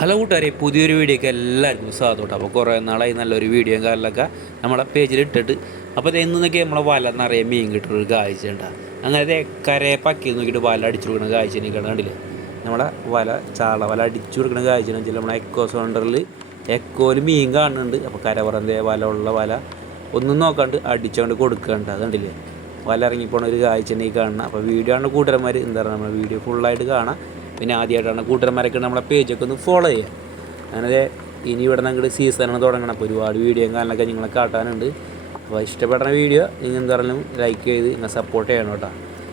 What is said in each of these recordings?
Hello കൂട്ടുകാരെ. പുതിയൊരു വീഡിയോക്ക് എല്ലാവർക്കും സ്വാഗതം അപ്പോൾ കുറേ നാളായി നല്ലൊരു വീഡിയോയും കാര്യങ്ങളൊക്കെ നമ്മളെ പേജിൽ ഇട്ടിട്ട്. അപ്പോൾ ഇത് എന്നൊക്കെ നമ്മളെ വല മീൻ കിട്ടുന്നൊരു കാഴ്ച ഉണ്ടാകും അങ്ങനെ അതേ കരയെ പക്കി നോക്കിയിട്ട് വല അടിച്ചു കൊടുക്കുന്ന കാഴ്ച എനിക്ക് കണ്ടില്ല? നമ്മളെ വല ചാള വല അടിച്ചു കൊടുക്കുന്ന കാഴ്ച എന്ന് വെച്ചാൽ നമ്മളെ എക്കോ സോണ്ടറിൽ എക്കോയിൽ മീൻ കാണുന്നുണ്ട്. അപ്പോൾ കരപുറന്തേ വല ഉള്ള വല ഒന്നും നോക്കാണ്ട് അടിച്ചുകൊണ്ട് കൊടുക്കണ്ട അതുകൊണ്ടില്ലേ വല ഇറങ്ങിപ്പോണ ഒരു കാഴ്ച ഈ കാണണം അപ്പോൾ വീഡിയോ ആണ് കൂട്ടുകാരന്മാർ എന്താ പറയുക നമ്മുടെ വീഡിയോ ഫുള്ളായിട്ട് കാണാം. പിന്നെ ആദ്യമായിട്ടാണ് കൂട്ടുകാരന്മാരൊക്കെ നമ്മളെ പേജൊക്കെ ഒന്ന് ഫോളോ ചെയ്യുക. അങ്ങനെ ഇനി ഇവിടെ ഞങ്ങൾ സീസണാണ് തുടങ്ങണം. അപ്പോൾ ഒരുപാട് വീഡിയോയും കാര്യങ്ങളൊക്കെ നിങ്ങളെ കാട്ടാനുണ്ട്. അപ്പോൾ ഇഷ്ടപ്പെടുന്ന വീഡിയോ നിങ്ങൾ എന്താ പറയുക ലൈക്ക് ചെയ്ത് നിങ്ങൾ സപ്പോർട്ട് ചെയ്യണം കേട്ടോ.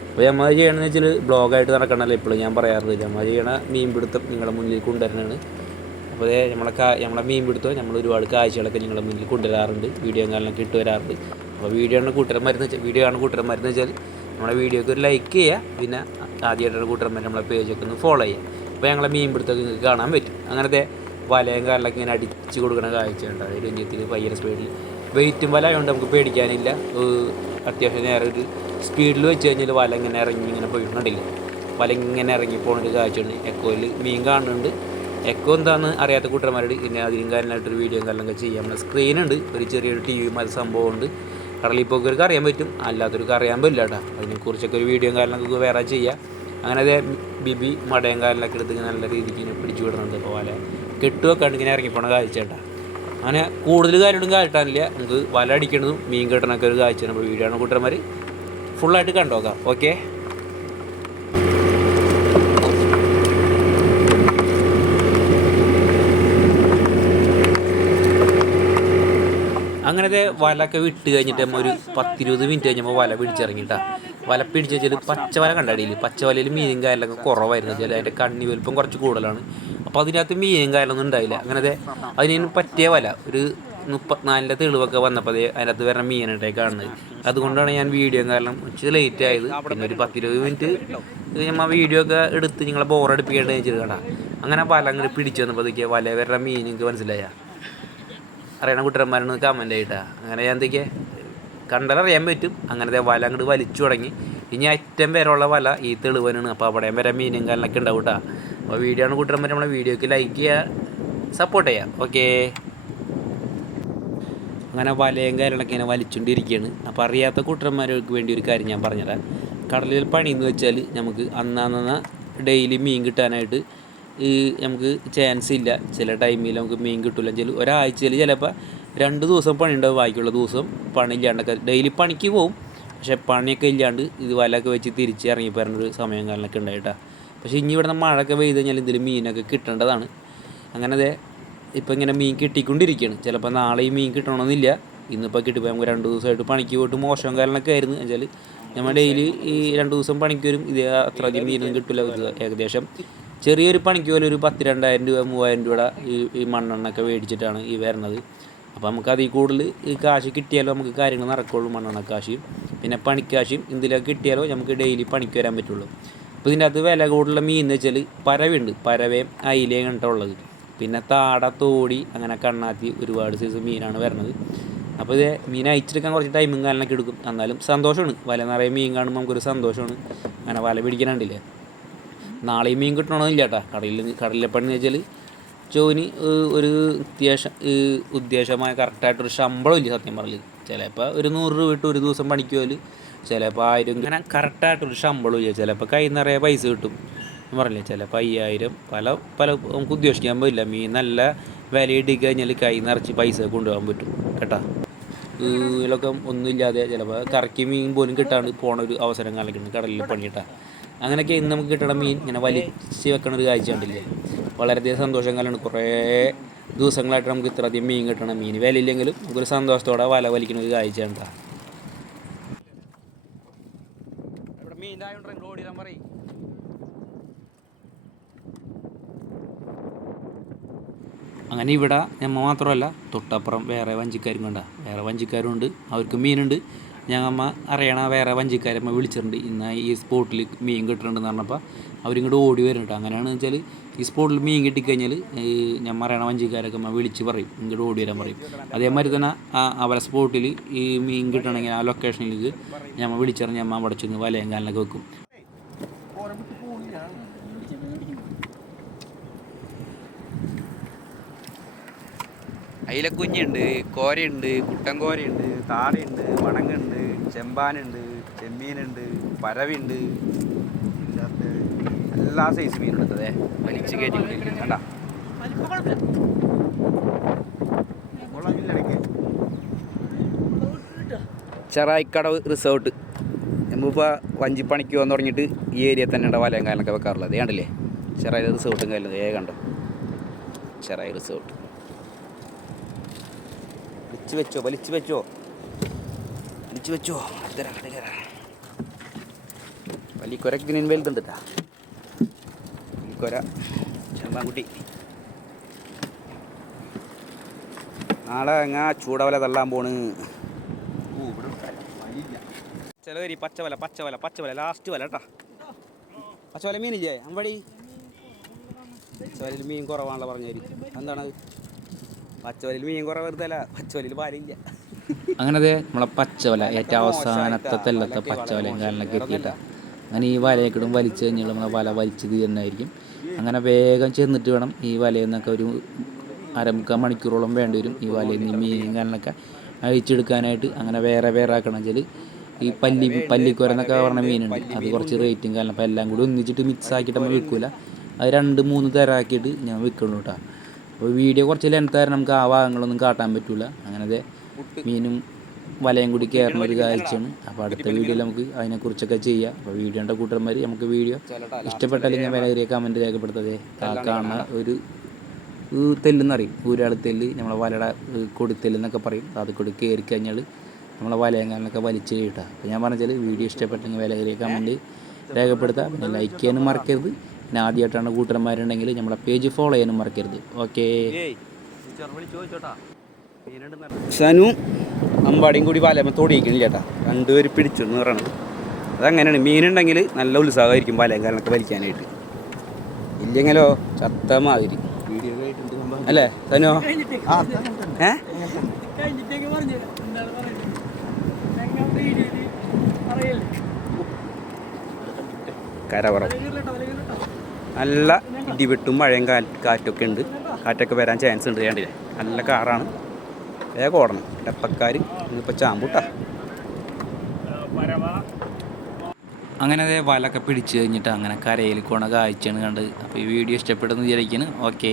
അപ്പോൾ നമ്മൾ ചെയ്യണമെന്ന് വെച്ചാൽ ബ്ലോഗായിട്ട് നടക്കണമല്ലോ ഇപ്പോഴും ഞാൻ പറയാറുണ്ട് നമ്മൾ ചെയ്യണ മീൻ പിടുത്തം നിങ്ങളുടെ മുന്നിൽ കൊണ്ടുവരണമാണ് അപ്പോൾ അതേ നമ്മളെ നമ്മളെ മീൻ പിടുത്തം നമ്മൾ ഒരുപാട് കാഴ്ചകളൊക്കെ നിങ്ങളുടെ മുന്നിൽ കൊണ്ടുവരാറുണ്ട്. വീഡിയോ കാലം ഇട്ട് അപ്പോൾ വീഡിയോ ആണ് കൂട്ടുകാരന്മാരെന്ന് വെച്ചാൽ വീഡിയോ ആണ് കൂട്ടുകാരന്മാരെന്ന് വെച്ചാൽ നമ്മുടെ വീഡിയോക്ക് ഒരു ലൈക്ക് ചെയ്യുക. പിന്നെ ആദ്യമായിട്ടാണ് കൂട്ടർമാർ നമ്മളെ പേജൊക്കെ ഒന്ന് ഫോളോ ചെയ്യുക. അപ്പോൾ ഞങ്ങളെ മീൻ പിടുത്തൊക്കെ നിങ്ങൾക്ക് കാണാൻ പറ്റും. അങ്ങനത്തെ വലയും കാലിലൊക്കെ ഇങ്ങനെ അടിച്ച് കൊടുക്കുന്ന കാഴ്ച ഉണ്ട് അതായത് രഞ്ജിത്തിൽ ഭയങ്കര സ്പീഡിൽ വെയിറ്റും വല ആയതുകൊണ്ട് നമുക്ക് പേടിക്കാനില്ല. അത്യാവശ്യം നേരെ ഒരു സ്പീഡിൽ വെച്ച് കഴിഞ്ഞാൽ വല ഇങ്ങനെ ഇറങ്ങി ഇങ്ങനെ പോയിട്ടുണ്ടില്ല വല ഇങ്ങനെ ഇറങ്ങി പോകുന്നൊരു കാഴ്ചയാണ് എക്കോയിൽ മീൻ കാണുന്നുണ്ട്. എക്കോ എന്താണെന്ന് അറിയാത്ത കൂട്ടന്മാരോട് പിന്നെ അതിനും കാര്യമായിട്ടൊരു വീഡിയോ കാര്യങ്ങളൊക്കെ ചെയ്യാം. നമ്മുടെ സ്ക്രീനുണ്ട് ഒരു ചെറിയൊരു ടി വി മാതിരി സംഭവമുണ്ട് കടലിൽ പോക്കർക്ക് അറിയാൻ പറ്റും. അല്ലാത്തവർക്ക് അറിയാൻ പറ്റില്ല കേട്ടോ. അതിനെക്കുറിച്ചൊക്കെ ഒരു വീഡിയോ കാര്യങ്ങളൊക്കെ വേറെ ചെയ്യാം. അങ്ങനെ അതേ ബിബി മടയും കാലിലൊക്കെ എടുത്ത് നല്ല രീതിക്ക് ഇങ്ങനെ പിടിച്ചു വിടുന്നുണ്ട് അപ്പോൾ വല. കെട്ടുവെക്കാണ്ട് ഇങ്ങനെ ഇറങ്ങിപ്പോണ കാഴ്ച കേട്ടോ. അങ്ങനെ കൂടുതൽ കാര്യമൊന്നും കാട്ടാനില്ല. നമുക്ക് വല അടിക്കണതും മീൻ കെട്ടണൊക്കെ ഒരു കാഴ്ചയാണ് അപ്പോൾ വീഡിയോ ആണ് കൂട്ടന്മാർ ഫുള്ളായിട്ട് കണ്ടോക്കാം. ഓക്കെ അങ്ങനത്തെ വലയൊക്കെ വിട്ട് കഴിഞ്ഞിട്ട് നമ്മൾ ഒരു പത്തിരുപത് മിനിറ്റ് കഴിഞ്ഞപ്പോൾ വല പിടിച്ചിറങ്ങിട്ടാ. വല പിടിച്ച് വെച്ചാൽ പച്ച വല കണ്ടടിയിൽ പച്ച വലയിൽ മീനും കായലൊക്കെ കുറവായിരുന്നു. വെച്ചാൽ അതിന്റെ കണ്ണി വലുപ്പം കുറച്ച് കൂടുതലാണ്. അപ്പോൾ അതിനകത്ത് മീനും കായലൊന്നും ഉണ്ടായില്ല. അങ്ങനത്തെ അതിന് പറ്റിയ വല. ഒരു മുപ്പത്തിനാലിന്റെ തെളിവൊക്കെ വന്നപ്പോൾ അതേ അതിനകത്ത് വരുന്ന മീനായിട്ടേ കാണുന്നത്. അതുകൊണ്ടാണ് ഞാൻ വീഡിയോ കാരണം ഇച്ചിരി ലേറ്റ് ആയത്. പിന്നെ ഒരു പത്തിരുപത് മിനിറ്റ് നമ്മൾ വീഡിയോ ഒക്കെ എടുത്ത് നിങ്ങളെ ബോറടിപ്പിക്കേണ്ടത് വെച്ചിട്ട് കണ്ടാ അങ്ങനെ വല അങ്ങോട്ട് പിടിച്ചു വന്നപ്പോഴത്തേക്ക് വല വരുന്ന മീൻ എനിക്ക് മനസ്സിലായ? അറിയണ കുട്ടന്മാരൊന്ന് കമന്റ് ആയിട്ടാ അങ്ങനെ ഞാൻ എന്തൊക്കെ കണ്ടാലറിയാൻ പറ്റും. അങ്ങനത്തെ വല അങ്ങോട്ട് വലിച്ചു തുടങ്ങി. ഇനി അറ്റം വരെയുള്ള വല ഈ തെളിവനാണ്. അപ്പോൾ അവിടെ വരെ മീനും കാലിനൊക്കെ ഉണ്ടാവും കേട്ടോ അപ്പോൾ വീഡിയോ ആണ് കൂട്ടന്മാർ നമ്മളെ വീഡിയോക്ക് ലൈക്ക് ചെയ്യുക സപ്പോർട്ട് ചെയ്യുക ഓക്കേ അങ്ങനെ വലയും കാര്യങ്ങളൊക്കെ ഇങ്ങനെ വലിച്ചുകൊണ്ടിരിക്കുകയാണ് അപ്പോൾ അറിയാത്ത കൂട്ടന്മാർക്ക് വേണ്ടി ഒരു കാര്യം ഞാൻ പറഞ്ഞുതരാം കടലിൽ പണി എന്ന് വെച്ചാൽ നമുക്ക് അന്നാന്നാ ഡെയിലി മീൻ കിട്ടാനായിട്ട് ഈ നമുക്ക് ചാൻസ് ഇല്ല. ചില ടൈമിൽ നമുക്ക് മീൻ കിട്ടില്ല ചില ഒരാഴ്ചയിൽ ചിലപ്പോൾ രണ്ട് ദിവസം പണി ഉണ്ടാവും ബാക്കിയുള്ള ദിവസം പണി ഇല്ലാണ്ടൊക്കെ ഡെയിലി പണിക്ക് പോവും. പക്ഷേ പണിയൊക്കെ ഇല്ലാണ്ട് ഇത് വലയൊക്കെ വെച്ച് തിരിച്ച് ഇറങ്ങി ഒരു സമയം കാലമൊക്കെ ഉണ്ടായിട്ടാ പക്ഷേ ഇനി ഇവിടുന്ന് മഴയൊക്കെ പെയ്ത് കഴിഞ്ഞാൽ ഇതിൽ മീനൊക്കെ കിട്ടേണ്ടതാണ്. അങ്ങനെ അതെ ഇപ്പം ഇങ്ങനെ മീൻ കിട്ടിക്കൊണ്ടിരിക്കുകയാണ്. ചിലപ്പോൾ നാളെ ഈ മീൻ കിട്ടണമെന്നില്ല. ഇന്നിപ്പോൾ കിട്ടിപ്പോൾ നമുക്ക് രണ്ട് ദിവസമായിട്ട് പണിക്ക് പോയിട്ട് മോശം കാലമൊക്കെ ആയിരുന്നു. എന്നുവെച്ചാൽ നമ്മൾ ഡെയിലി ഈ രണ്ട് ദിവസം പണിക്ക് വരും. ഇത് അത്രയധികം മീനൊന്നും കിട്ടില്ല ഏകദേശം ചെറിയൊരു പണിക്ക് പോലെ ഒരു പത്ത് രണ്ടായിരം രൂപ മൂവായിരം രൂപ ഈ ഈ മണ്ണെണ്ണൊക്കെ മേടിച്ചിട്ടാണ് ഈ വരുന്നത്. അപ്പോൾ നമുക്ക് അതിൽ കൂടുതൽ ഈ കാശ് കിട്ടിയാലോ നമുക്ക് കാര്യങ്ങൾ നടക്കുള്ളൂ മണ്ണെണ്ണ കാശിയും. പിന്നെ പണിക്കാശിയും ഇതിലൊക്കെ കിട്ടിയാലോ നമുക്ക് ഡെയിലി പണിക്ക് വരാൻ പറ്റുള്ളൂ. അപ്പോൾ ഇതിന്റെ അകത്ത് വില കൂടുതലുള്ള മീൻ എന്ന് വെച്ചാൽ പരവുണ്ട് പരവയും അയിലയും കണ്ടിട്ട് ഉള്ളത്. പിന്നെ താട തോടി അങ്ങനെ കണ്ണാത്തി ഒരുപാട് സൈസ് മീനാണ് വരുന്നത്. അപ്പോൾ ഇത് മീൻ അയച്ചെടുക്കാൻ കുറച്ച് ടൈമും കാലിനൊക്കെ എടുക്കും. എന്നാലും സന്തോഷമാണ്. വല നിറയെ മീൻ കാണുമ്പോൾ നമുക്കൊരു സന്തോഷമാണ്. അങ്ങനെ വല പിടിക്കാനുണ്ടില്ലേ നാളെ മീൻ കിട്ടണമെന്നില്ല കേട്ടോ കടലിൽ കടലിലെ പണി എന്ന് വെച്ചാൽ ചോന് ഒരു അത്യാവശ്യം ഉദ്ദേശമായ കറക്റ്റായിട്ടൊരു ശമ്പളം ഇല്ല സത്യം പറഞ്ഞത് ചിലപ്പോൾ ഒരു നൂറ് രൂപ ഇട്ട് ഒരു ദിവസം പണിക്ക് പോയാൽ ചിലപ്പോൾ ആയിരം ഇങ്ങനെ കറക്റ്റായിട്ടൊരു ശമ്പളം ഇല്ല? ചിലപ്പോൾ കൈ നിറയെ പൈസ കിട്ടും. ഞാൻ പറഞ്ഞില്ലേ ചിലപ്പോൾ അയ്യായിരം പല പല നമുക്ക് ഉദ്ദേശിക്കാൻ പറ്റില്ല. മീൻ നല്ല വില ഇടി കഴിഞ്ഞാൽ കൈ നിറച്ച് പൈസ കൊണ്ടുപോകാൻ പറ്റും കേട്ടോ. ഇതിലൊക്കെ ഒന്നുമില്ലാതെ ചിലപ്പോൾ കറക്കി മീൻ പോലും കിട്ടാണ്ട് പോണ ഒരു അവസരം കാണിക്കുന്നു കടലിൽ പണിയിട്ടാ അങ്ങനെയൊക്കെ ഇന്ന് നമുക്ക് കിട്ടണ മീൻ ഇങ്ങനെ വലിച്ച് വെക്കണ ഒരു കാഴ്ച കണ്ടില്ലേ? വളരെയധികം സന്തോഷം കാലമാണ് കുറേ ദിവസങ്ങളായിട്ട് നമുക്ക് ഇത്രയധികം മീൻ കിട്ടണം മീൻ വിലയില്ലെങ്കിലും നമുക്കൊരു സന്തോഷത്തോടെ വല വലിക്കുന്ന ഒരു കാഴ്ച ഉണ്ടാ അങ്ങനെ ഇവിടെ ഞമ്മ മാത്രമല്ല തൊട്ടപ്പുറം വേറെ വഞ്ചിക്കാരും കണ്ട. വേറെ വഞ്ചിക്കാരും ഉണ്ട് അവർക്ക് മീനുണ്ട്. ഞമ്മ അറിയണ വേറെ വഞ്ചിക്കാരമ്മ വിളിച്ചിട്ടുണ്ട്. ഇന്ന് ഈ സ്പോട്ടിൽ മീൻ കിട്ടുന്നുണ്ടെന്ന് പറഞ്ഞപ്പോൾ അവരിങ്ങോട്ട് ഓടി വരുന്നുണ്ട് അങ്ങനെയാണെന്ന് വെച്ചാൽ ഈ സ്പോട്ടിൽ മീൻ കിട്ടിക്കഴിഞ്ഞാൽ ഞാൻ അറിയണ വഞ്ചിക്കാരൊക്കെ അമ്മ വിളിച്ച് പറയും. ഇങ്ങോട്ട് ഓടി വരാൻ പറയും. അതേമാതിരി തന്നെ ആ അവരെ സ്പോട്ടിൽ ഈ മീൻ കിട്ടണമെങ്കിൽ ആ ലൊക്കേഷനിലേക്ക് ഞമ്മ വിളിച്ചറിഞ്ഞ് അമ്മ അവിടെ ചെന്ന് വലയം കാലിനൊക്കെ വെക്കും. അയിലക്കുഞ്ഞുണ്ട് കോരയുണ്ട് കുട്ടൻ കോരയുണ്ട് താടയുണ്ട് വണങ്ങുണ്ട് ചെമ്പാനുണ്ട് ചെമ്മീനുണ്ട് പരവുണ്ട് എല്ലാ സൈസ് മീനുണ്ട് അതെ വലിച്ച് കയറ്റി കണ്ട? ചെറായിക്കടവ് റിസോർട്ട് നമ്മളിപ്പോൾ വഞ്ചിപ്പണിക്ക് വന്ന് തുടങ്ങിയിട്ട് ഈ ഏരിയ തന്നെ ഉണ്ടാവും വലയം കാലൊക്കെ വെക്കാറുള്ളത്. കണ്ടില്ലേ? ചെറായി റിസോർട്ടും കാര്യം ഏ കണ്ടോ? ചെറായി റിസോർട്ട് വലിച്ചു വെച്ചോ വലിച്ചു വെച്ചോ. വലിച്ചു വെച്ചോ. അടുത്തരാ അടുത്തരാ വലിക്കൊരക്ക് ഇതിന് വലുതുണ്ട് കേട്ടാ വലിക്കൊര ചെമ്പാൻകുട്ടി നാളെ അങ്ങ ചൂടവല തള്ളാൻ പോണ്? ചിലവരി പച്ചവല പച്ചവല പച്ചവല ലാസ്റ്റ് വല കേട്ടാ പച്ചവല മീനില്ലേ? അമ്പടി? പച്ചവലയിൽ മീൻ കുറവാണല്ലോ പറഞ്ഞു എന്താണത് പച്ചവലയിൽ മീൻ കുറവ് വെറുതല്ല പച്ചവലിൽ പാലില്ല. അങ്ങനെ അതെ നമ്മളെ പച്ചവല ഏറ്റവും അവസാനത്തെ തെല്ലത്തെ പച്ചവലയും കാലിനൊക്കെ എത്തിയിട്ട അങ്ങനെ ഈ വലയൊക്കെ വലിച്ചു കഴിഞ്ഞാൽ നമ്മളെ വല വലിച്ചു തീരുന്നതായിരിക്കും അങ്ങനെ വേഗം ചെന്നിട്ട് വേണം ഈ വലയിൽ നിന്നൊക്കെ ഒരു അരമുക്കാൽ മണിക്കൂറോളം വേണ്ടി വരും ഈ വലയിൽ നിന്ന് മീനും കാലിനൊക്കെ അഴിച്ചെടുക്കാനായിട്ട്. അങ്ങനെ വേറെ വേറെ ആക്കണം വെച്ചാൽ ഈ പല്ലി പല്ലിക്കുര എന്നൊക്കെ പറഞ്ഞ മീനുണ്ട്. അത് കുറച്ച് റേറ്റും കാരണം അപ്പോൾ എല്ലാം കൂടി ഒന്നിച്ചിട്ട് മിക്സ് ആക്കിയിട്ട് നമ്മൾ വിൽക്കില്ല അത് രണ്ട് മൂന്ന് തരാക്കിയിട്ട് ഞാൻ വിൽക്കുള്ളൂ കേട്ടോ അപ്പോൾ വീഡിയോ കുറച്ച് ലെങ്ത് ആയിരുന്നു നമുക്ക് ആ ഭാഗങ്ങളൊന്നും കാട്ടാൻ പറ്റില്ല അങ്ങനെ മീനും വലയും കൂടി കയറുന്ന ഒരു കാഴ്ചയാണ്. അപ്പോൾ അടുത്ത വീഡിയോയിൽ നമുക്ക് അതിനെക്കുറിച്ചൊക്കെ ചെയ്യാം. അപ്പോൾ വീഡിയോന്റെ കൂട്ടന്മാർ നമുക്ക് വീഡിയോ ഇഷ്ടപ്പെട്ടാലും വില കയറിയ കമന്റ് രേഖപ്പെടുത്തതേ ആ കാണുന്ന ഒരു തെല്ലെന്നറിയും ഊരാളി തെല്ല് നമ്മളെ വലയുടെ കൊടുത്തെല്ലെന്നൊക്കെ പറയും. അത് കൂടി കയറി കഴിഞ്ഞാൽ നമ്മളെ വലയങ്ങാനൊക്കെ വലിച്ചു കിട്ടുക അപ്പോൾ ഞാൻ പറഞ്ഞാൽ വീഡിയോ ഇഷ്ടപ്പെട്ടെങ്കിൽ വിലകേറിയ കമന്റ് രേഖപ്പെടുത്തുക പിന്നെ ലൈക്ക് ചെയ്യാനും മറക്കരുത്. പിന്നെ ആദ്യമായിട്ടാണ് കൂട്ടന്മാരുണ്ടെങ്കിൽ നമ്മളെ പേജ് ഫോളോ ചെയ്യാനും മറക്കരുത്. ഓക്കെ സനു അമ്പാടിയും കൂടി വലമ തൊടിയിക്കണില്ല ചേട്ടാ രണ്ടുപേര് പിടിച്ചു എന്ന് പറയണം അതങ്ങനെയാണ്. മീനുണ്ടെങ്കിൽ നല്ല ഉത്സാഹമായിരിക്കും വലയങ്കാരനൊക്കെ വലിക്കാനായിട്ട്. ഇല്ലെങ്കിലോ ചത്ത മാതിരി അല്ലേ സനു? ഏ? കരവറ നല്ല ഇടിവെട്ടും മഴയും കാറ്റൊക്കെ ഉണ്ട്. കാറ്റൊക്കെ വരാൻ ചാൻസ് ഉണ്ട്. കണ്ടില്ലേ നല്ല കാറാണ്. വേഗം ഓടണം. ഡപ്പക്കാർ ഇന്നിപ്പോൾ ചാമ്പൂട്ടാ. അങ്ങനെ അതേ വലൊക്കെ പിടിച്ച് കഴിഞ്ഞിട്ട് അങ്ങനെ കരയിൽ കൊണ കാഴ്ചയാണ് കണ്ട്. അപ്പോൾ ഈ വീഡിയോ ഇഷ്ടപ്പെടുന്നു വിചാരിക്കുന്നു. ഓക്കേ.